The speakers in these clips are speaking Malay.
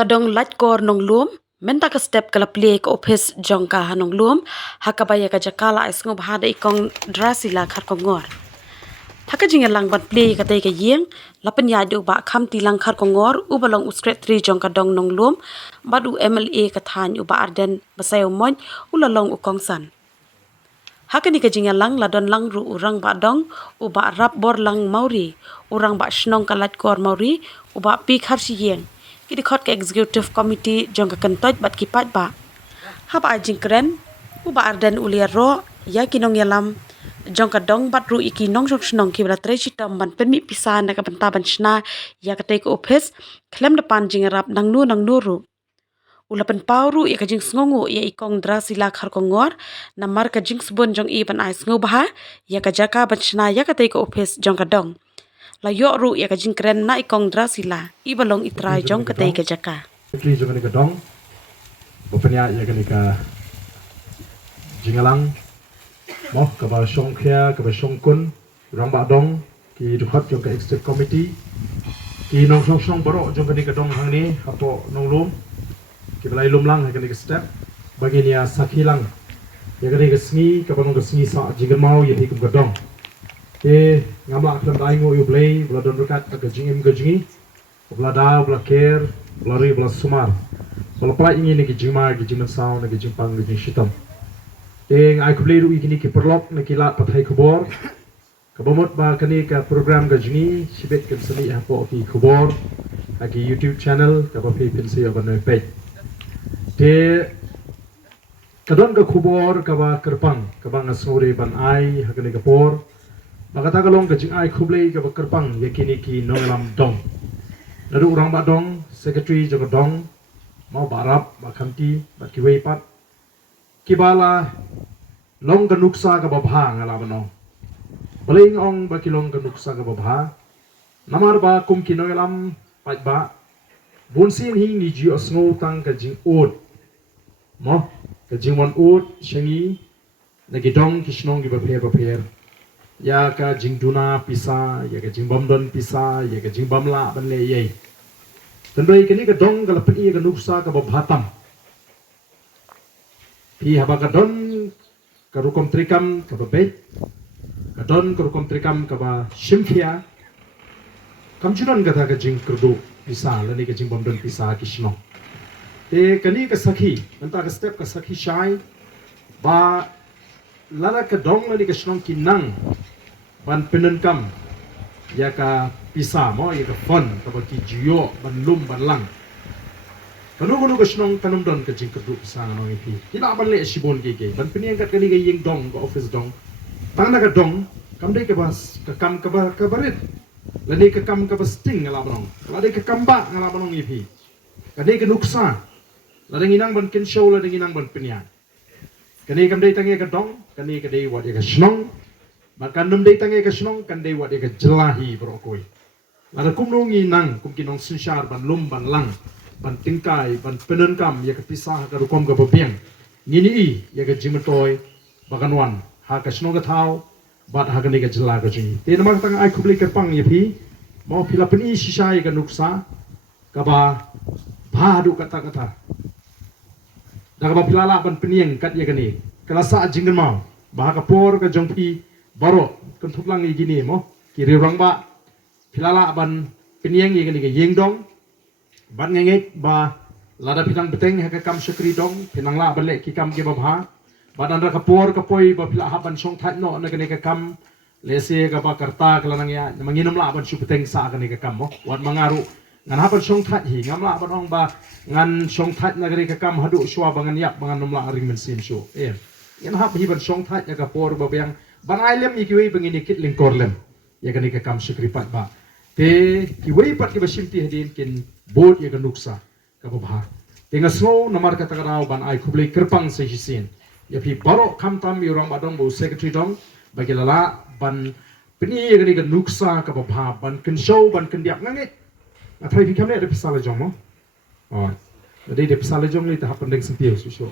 kadong lat kor nong luom menta ka step kala play ka office jong ka hanong luom hakabaya ka jakala isngo bahada ikong drasila khat ko ngor thaka jinga lang ban play ka tay ka yeng lapan ya do ba kham ti lang khat ko ngor u balong uskret 3 jong ka dong nong luom badu MLA ka than u ba arden basayo mon ulalong ukong san hakani ka jinga lang ladon lang ru urang ba dong u ba rap bor lang mauri urang ba shnong kalat kor mauri u ba pi khar si yeng kidi khot ka executive committee jong ka kantot bat ki pat ba haba ajingkren u ba arden ulia ro ya kinong yalam jong ka dong bat ru iki nong jong shnong ki bra tre chitam ban permi pisa na ka banta ban shna ya ka take office klem da pan jinga rap nang nu ru ulapan pauru ya ka jing sngongu ya ikong drasila khar ko ngor namar ka jing subon jong i ban ai sngo baha ya ka jaka ban shna ya ka take office jong ka dong la yo ru ya ka jing kren na ikong drasila i balong itrai jong ka take jaka Tri jong ni ka dong bopenya ya ka ni ka jingalang mo ka ba shong khia ka ba shong kun rang ba dong ki dukhat jong ka executive committee ki nong shong baro jong ka ni ka dong hang ni apo nong lum ki balai lum lang ka ni ka step bagi ni sakhi lang ya ka ni ka sngi ka ba nong ka sngi sa jigan mau ya hi ka dong ke ngamla klam dai ngo yu play bla don rakat ka jingim ka jingi bla da bla ker bla ri bla sumar bla pa ingi ni ki jima ki jiman sao ni ki jimpang ni shitam eng ai kublei ru ikini ki perlok ni ki lat pathai khubor kabamot ba kani ka program ga jingi sibet kan sani hapo ki khubor aki YouTube channel ka ba phi pinsi ba noi page te kadon ka khubor ka ba kerpang ka ba ngasore ban ai hakani ka por Baka tagalong ka jing ai kublei ka ba kerpang yakini ki nonglam dong nadu urang ba dong secretary jaga dong mau barap ba khamti ba kiwei pat kibala long ka nuksa ka ba bha ngala banong baling ong ba kilong ka nuksa ka ba bha namar ba kum ki nonglam pat ba bonsin hing ni ji osngo tang ka jing od mo ka jing mon od shangi nagi dong kishnong gi ba pher ya ka jingduna pisa ya ka jingbamdon pisa ya ka jingbamla banle yei tandai kini ka dong ka lapin ka nuksa ka babhatam pi haba ka don ka rukom trikam ka babe ka don ka rukom trikam ka ba shimkhia kamchunan ka tha ka jing kurdu pisa lani ka jingbamdon pisa kishno te kani ka sakhi anta ka step ka sakhi shai ba lala ka dong lani ka shnong kinang ban penenkam ya ka pisa mo ya ka fon ka ba ki jiyo ban lum ban lang kanu ka shnong kanum don ka jing kadu pisa no ipi kila ban le sibon ke ban peniang kat kali ka yeng dong ka office dong tang na ka dong kam dei ka bas ka kam ka ba ka barit lani ka kam ka ba sting ngala banong lani ka kamba ngala banong ipi ka dei ka nuksa lani nginang ban kin show lani nginang ban peniang kani kam dei tangi ka dong kani ka dei wat ya ka shnong makan num dei tangi ka shnong kan dei wat ya ka jelahi brokoi lada kum nongi nang kum kinong sinshar ban lum ban lang ban tingkai ban penen kam ya ka pisah ka rukom ka babiang ngini i ya ka jimatoy baganwan ha ka shnong ka thau bat ha ka ni ka jela ka jingi te namak tang ai khubli ka pang ya phi mau philapini shisha ya ka nuksa ka ba bhadu kata kata daga ba pilala ban peniang kat ya kani kala sa jinggan mau bah ka por ka jongpi baro kan thuklang i gini mo ki rirang ba pilala ban peniang ya kani ka yeng dong ban ngengek ba lada pinang beteng ha ka kam shakri dong pinang la ban le ki kam ke ba bha ban andra ka por ka poi ba pila ha ban song that no na kani ka kam lese ka ba karta kala nang ya manginam la ban shu beteng sa kani ka kam mo wat mangaru ngan hapan song that hi ngam la ban ong ba ngan song that nagari ka kam hadu shwa bangan yak bangan nomla ring men sin shu ngan hap hi ban song that ya ka por ba yang ban ailem ni kiwi bangini kit ling korlem ya kani ka kam shukri pat ba te kiwi pat ki basimti hedin kin bot ya ka nuksa ka ba te ngasno namar ka tagarau ban ai khublei kerpang se hisin ya phi baro kham tam yurang badong bo secretary dong bagi lala ban pini ya kani ka nuksa ka ba ban kin show ban kin diak ngangit athai phi khamne de pisala jong mo jadi de pisala jong ni ta hapan deng sempio suso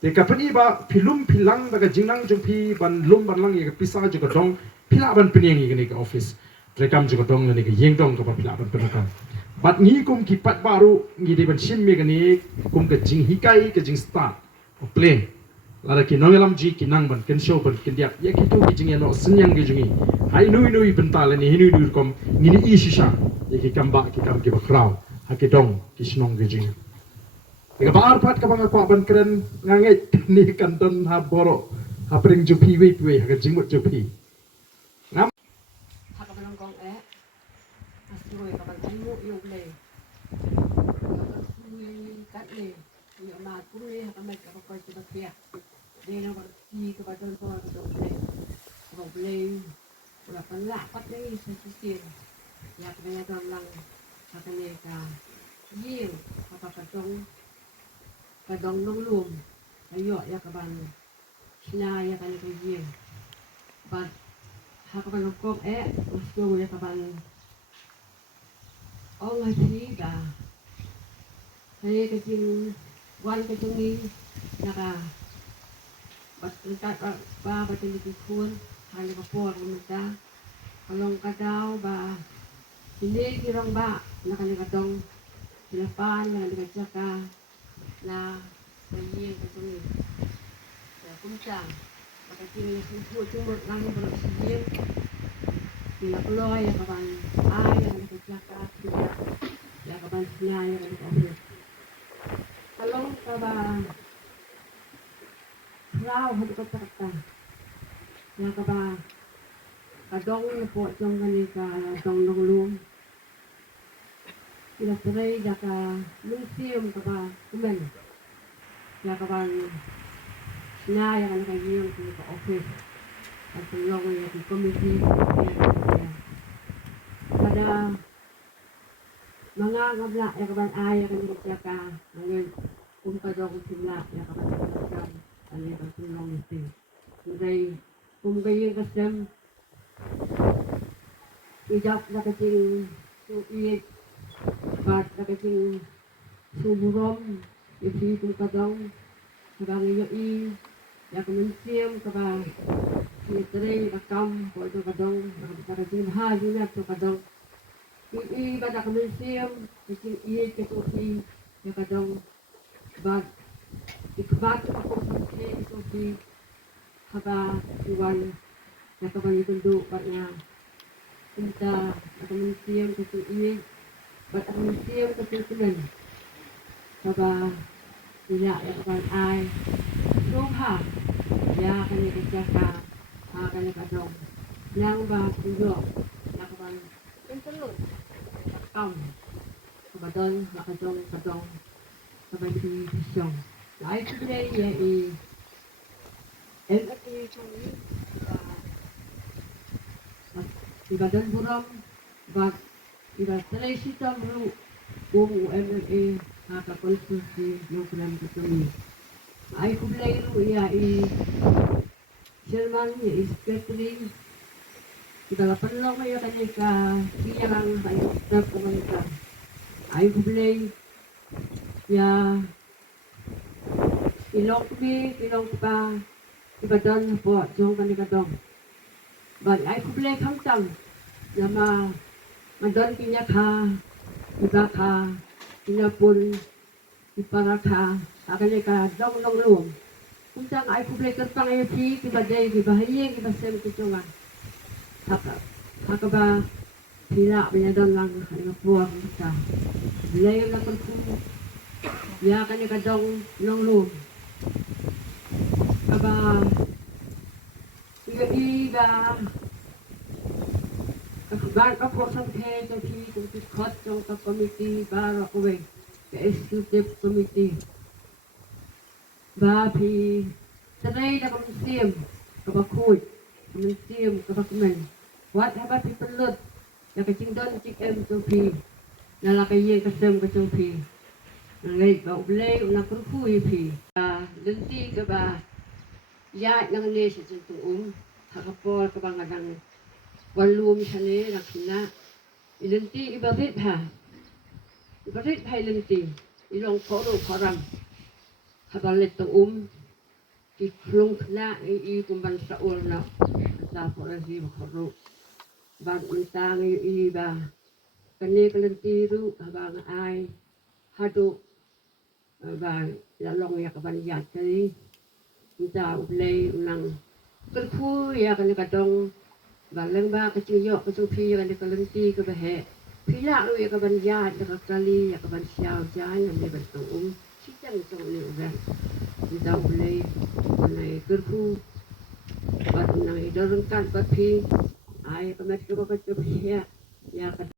te kapani ba philum philang daga jingnang jong phi ban lum ban lang ye pisa jo dong phila ban piniang ye ni ka office rekam jo dong ni ka yeng dong ka ba phila ban penakam Bat ngi kum kipat baru ngi di ban sim me gani kum ke jing hikai ke jing start play lara ki nongelam ji ki nang ban ken show ban ken diak ya ki to ki jing no senyang ge jungi hai nui nui bental ni hinui dur kom ngini i shisha ya ki kam ki bakraw ha ki dong ki snong ge jing Ika baar pat kabang aku ban keren ngangai ni kanton ha boro ha pring jupi we ha jing mut jupi ngam Haka malangkong asroy kapag imo yung le. Yung kat le. Yung amat puro le haka may kapag sa bagya. Di na si kapag doon po kapag le. Kapag le wala pang lapat na sa sisil. Yak na doon lang haka le ka yiw kapag kadong nung lum. Ayo yak kaban sinaya ka na yiw. But haka malangkong asroy kaban ông hay thấy cả thấy cái chim quan cái chung đi là cả bắt tay ba bắt chân đi khuôn hai cái bò của mình ta kalau kadau ba ini kirang ba na kanila dong silapan na kanila jaka na kanyi cái chung đi cũng chẳng và cái chim này cũng thua chung một năm một lần thì là lôi các bạn ai là cái jaka ya kaban sinaya kan ko kalau kaba rau hadu ko takta ya kaba kadong po jong kani ka dong dong lum ila pray da ka museum kaba kumen ya kaban sinaya kan ka yung ko office at tulong ya ki committee kada mga ngabla ya kaban ay kan ka ngayon kung kadong sila ya kaban kan ani ba tulong ito ngay kung gayon kasem ijak na kasing suiyit bat na kasing suburom iti kung kadong kabang iyo ya kaman siyem kaba sitre nakam po ito kadong nakasing bahagi na ito kadong iba na kami siyem, iit katupi, yung kadong bag, ikabat ako sa katupi, haba, iwan, nakabang itundo, bat nga, punta, na kami siyem, katupi, bat kami siyem, katutulan, haba, nila, yung kaban ay, sungha, ya, kanya kasyaka, kanya kadong, nang ba, tuyo, nakabang, interload, kabadon, kadong, kabadi pisyong. Lahat today, LRT chung ibadon buram, bag, ibatalay sitam ru, kung MLA, kakakonsulti, yung kulang katumi. Ay kublay ru, Sherman, Secretary, Ibalapan lang kayo kanika, siya lang kayo, step ko kanika. Ay kublay, ya, ilong pa, ibadon po, siyong kanika dong. But ay kublay kangtang, na madon kinya ka, iba ka, inapun, ipara ka, kanika dong luom. Kung saan ay kublay kantang ay si, ibaday, ibahayeng, ibasem kitungan. Haka ba sila binadon lang ang puwag sa bilayo na pagkumo ya kanya kadong nong lum kaba iba kakuban ka po sa kaya sa kung tikot yung committee para kuwe ka executive committee ba pi sanay na kamusim kabakuy kamusim kabakuman what about people load? Nakaching doon chik M2P. Nalakayin kasem kasem Nalay ba ublay unang kurkuy P. Lunti ka ba? Ya nang nesi sa Hakapol ka ba nga nang walum sa ne nakina. Ilunti ibarit ha. Ibarit ha ilunti. Ilong koro karang. Habalit tuum. Iklong na kumban sa na. Sa porasi makaro. Bag untang iba kani kalenti ru abang ai hadu ba la long ya kaban yat kali kita ulai unang kerfu ya kan kadong baleng ba ke yo ke supi kan kalenti ke bahe pila lu ya kaban yat ke kali ya kaban siao jan yang le bentuk sidang tong le udah kita ulai nai kerfu bat nang idorong kan bat pi ai kamet ke ba ke ya